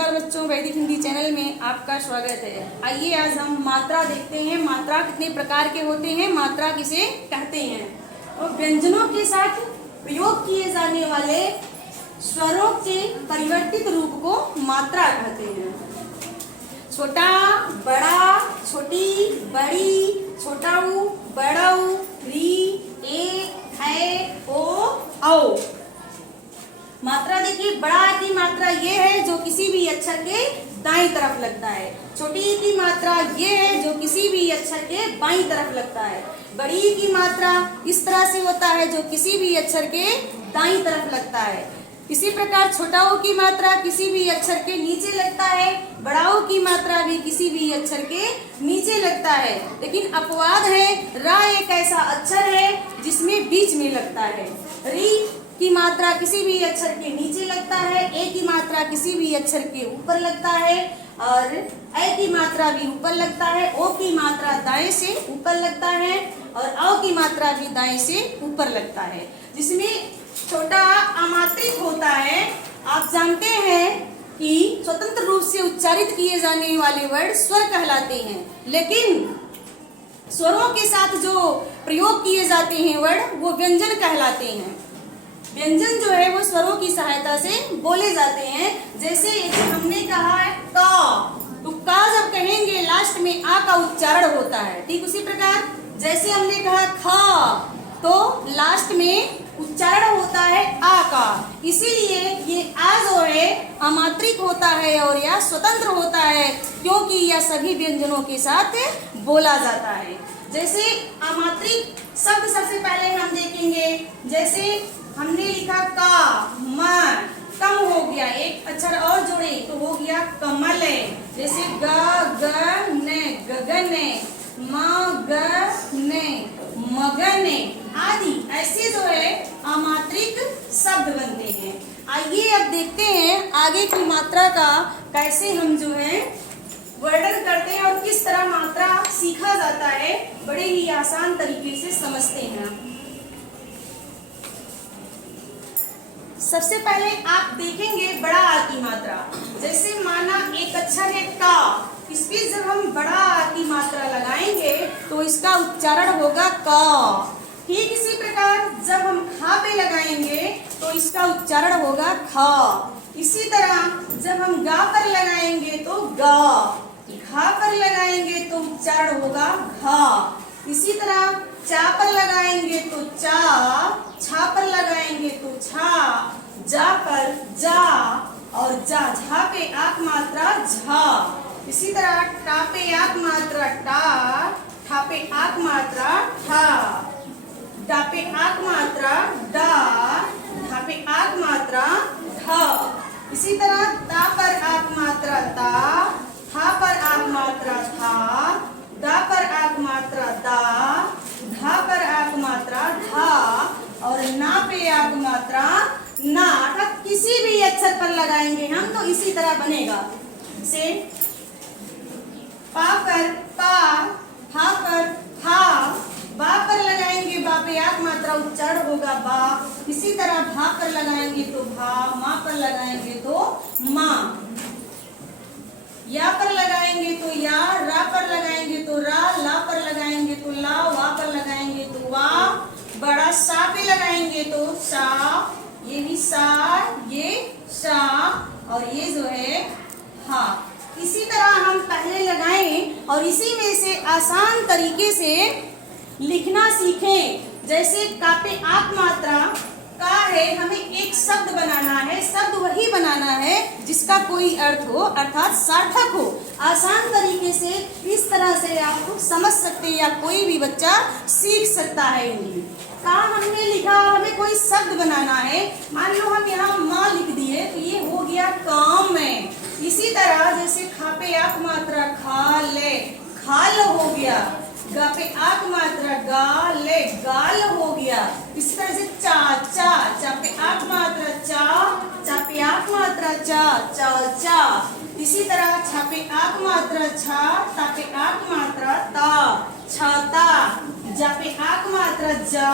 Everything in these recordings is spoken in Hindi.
नमस्कार बच्चों, वैदिक हिंदी चैनल में आपका स्वागत है। आइए आज हम मात्रा देखते हैं। मात्रा कितने प्रकार के होते हैं, मात्रा किसे कहते हैं। और व्यंजनों के साथ प्रयोग किए जाने वाले स्वरों के परिवर्तित रूप को मात्रा कहते हैं। छोटा, बड़ा, छोटी, बड़ी, छोटाऊ, बड़ाऊ, री, ए, है, ओ, औ। मात्रा देखिए, बड़ा की मात्रा ये है जो किसी भी अक्षर के दाईं तरफ लगता है। छोटी की मात्रा ये है जो किसी भी अक्षर के बाईं तरफ लगता है। बड़ी की मात्रा इस तरह से होता है जो किसी भी अक्षर के दाईं तरफ लगता है। इसी प्रकार छोटाऊ की मात्रा किसी भी अक्षर के नीचे लगता है, बड़ाऊ की मात्रा भी किसी भी अक्षर के नीचे लगता है। लेकिन अपवाद है, रा एक ऐसा अक्षर है जिसमें बीच में लगता है। री की मात्रा किसी भी अक्षर के नीचे लगता है, ए की मात्रा किसी भी अक्षर के ऊपर लगता है और ए की मात्रा भी ऊपर लगता है। ओ की मात्रा दाएं से ऊपर लगता है और औ की मात्रा भी दाएं से ऊपर लगता है। जिसमें छोटा अमात्रिक होता है। आप जानते हैं कि स्वतंत्र रूप से उच्चारित किए जाने वाले वर्ड स्वर कहलाते हैं, लेकिन स्वरों के साथ जो प्रयोग किए जाते हैं वर्ड वो व्यंजन कहलाते हैं। व्यंजन जो है वो स्वरों की सहायता से बोले जाते हैं। जैसे हमने कहा है का, तो का जब कहेंगे लास्ट में आ का उच्चारण होता है। ठीक उसी प्रकार जैसे हमने कहा खा, तो लास्ट में उच्चारण होता है आ का। इसीलिए ये आ जो है अमात्रिक होता है और यह स्वतंत्र होता है, क्योंकि यह सभी व्यंजनों के साथ बोला जाता है। जैसे अमात्रिक शब्द सबसे पहले हम देखेंगे। जैसे हमने लिखा का, म, कम हो गया, एक अक्षर और जोड़े तो हो गया कमल। जैसे ग, ग, न, गगन, म, ग, न, मगन आदि ऐसे जो है अमात्रिक शब्द बनते हैं। आइए अब देखते हैं आगे की मात्रा का कैसे हम जो है वर्णन करते हैं और किस तरह मात्रा सीखा जाता है। बड़े ही आसान तरीके से समझते हैं। सबसे पहले आप देखेंगे बड़ा आ की मात्रा। जैसे माना एक अक्षर है का, इस पे जब हम बड़ा आ की मात्रा लगाएंगे तो इसका उच्चारण होगा का। ठीक इसी प्रकार जब हम खा पे लगाएंगे तो इसका उच्चारण होगा खा। इसी तरह जब हम गा पर लगाएंगे तो गा, घा पर लगाएंगे तो उच्चारण होगा घा। इसी तरह चा पर लगाएंगे तो चा, छा पर लगाएंगे तो छा, जा पर जा और जा, झा पे आक मात्रा झा। इसी तरह टा पे आक मात्रा टा, ठा पे आक मात्रा ठा, डा पे आक मात्रा डा, धा पे आक मात्रा धा। इसी तरह ता पर आक मात्रा ता, था पर आक मात्रा था, दा पर आक मात्रा दा, धा पर आक मात्रा धा और ना पे आक मात्रा ना। अर्थात किसी भी अक्षर पर लगाएंगे हम तो इसी तरह बनेगा। से पा पर पा, फा पर फा, बा पर लगाएंगे बा पे आक मात्रा उच्चारण होगा बा। इसी तरह भा पर लगाएंगे तो भा, मा पर लगाएंगे तो माँ, या पर लगाएंगे तो या, रा पर लगाएंगे तो रा, ला पर लगाएंगे तो ला, वा पर लगाएंगे तो वा, बड़ा सा पे लगाएंगे तो सा, ये भी सा, ये सा और ये जो है हा। इसी तरह हम पहले लगाएं और इसी में से आसान तरीके से लिखना सीखें। जैसे का पे आक मात्रा का है, हमें एक शब्द बनाना है। शब्द वही बनाना है जिसका कोई अर्थ हो, अर्थात सार्थक हो। आसान तरीके से इस तरह से आप समझ सकते हैं या कोई भी बच्चा सीख सकता है हिंदी। का हमने लिखा, हमें कोई शब्द बनाना है। मान लो हम यहाँ माँ लिख दिए तो ये हो गया काम में। इसी तरह जैसे खा पे आक मात्रा खा ले, खाल हो गया। गा पे आक मात्रा गा ले, गाल हो गया। इसी तरह से चा, चा, चा पे आक मात्रा चा, चा पे आक मात्रा चा, चा, चा। इसी तरह छा पे आक मात्रा छा, ता पे आक मात्रा ता, छाता। जा पे आक मात्रा जा,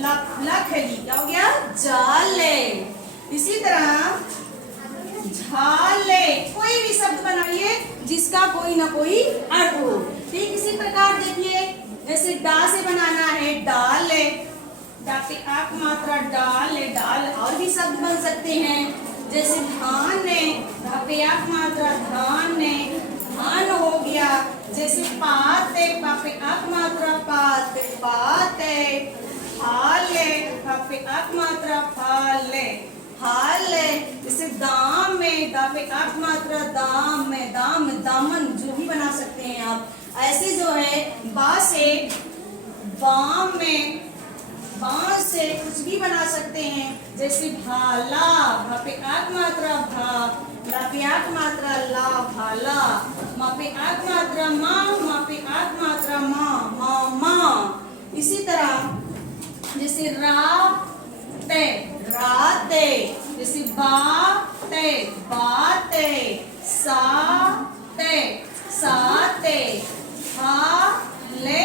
ला खली, क्या हो गया जाले। इसी तरह झाले। कोई भी शब्द बनाइए जिसका कोई ना कोई अर्थ हो। ठीक इसी प्रकार देखिए, जैसे डा से बनाना है डाले, डा पे आक मात्रा डाले, डाल। और भी शब्द बन सकते हैं जैसे धान ने, धा पे आक मात्रा धान ने, धान हो गया। जैसे पाते, पा पे आक मात्रा पाते, पाते। फाले, फा पे आक मात्रा फाले, फाले। जैसे दाम में, दा पे आक मात्रा दाम में, दाम, दामन जो भी बना सकते हैं आप। ऐसे जो है बा से बाम में, बांस से कुछ भी बना सकते हैं। जैसे भाला, भा पे आक मात्रा भा, ला पे आक मात्रा ला, भाला। मा पे आक मात्रा माँ, मा पे आक मात्रा माँ, माँ, माँ। इसी तरह जैसे राते, राते। जैसे बाते, बाते। साते, साते। हाले,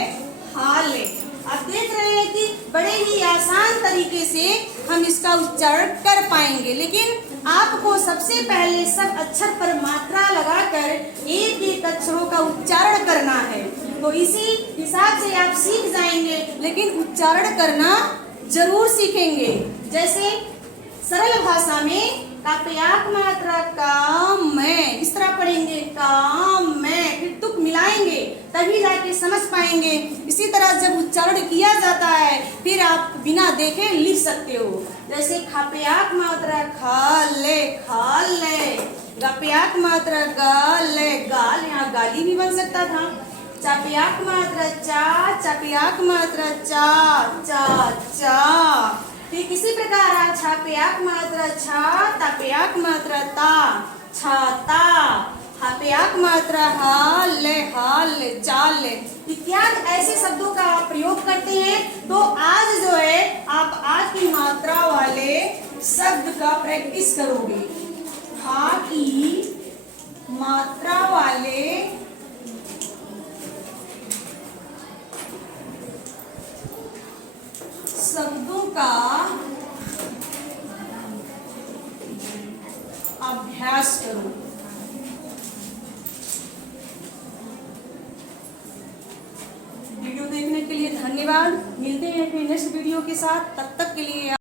हाले। आप देख रहे हैं कि बड़े ही आसान तरीके से हम इसका उच्चारण कर पाएंगे, लेकिन आपको सबसे पहले सब अक्षर पर मात्रा लगाकर एक एक अक्षरों का उच्चारण करना है। तो इसी हिसाब से आप सीख जाएंगे, लेकिन उच्चारण करना जरूर सीखेंगे। जैसे सरल भाषा में काव्याक मात्रा काम में इस तरह पढ़ेंगे, काम में, फिर तुक मिलाएंगे तभी जाके समझ पाएंगे। इसी तरह जब उच्चारण किया जाता है फिर आप बिना देखे लिख सकते हो। जैसे खाप्याक मात्रा खाले, खाले। गप्याक मात्रा गाले, गाल। यहाँ गाली भी बन सकता था। चाप्याक मात्रा चा, चाप्याक मात्रा चा, चा, चा। ठीक इसी प्रकार छाप्याक मात्रा छा, ताप्याक मात्रा ता, छाता। हाप्याक मात्रा हाल, हाल, चाल इत्यादि ऐसे शब्दों का आप प्रयोग करते हैं। तो आज जो है आप आज की मात्रा वाले शब्द का प्रैक्टिस करोगे। हा की मात्रा वाले शब्दों का अभ्यास करो। वीडियो देखने के लिए धन्यवाद। मिलते हैं फिर नेक्स्ट वीडियो के साथ, तब तक के लिए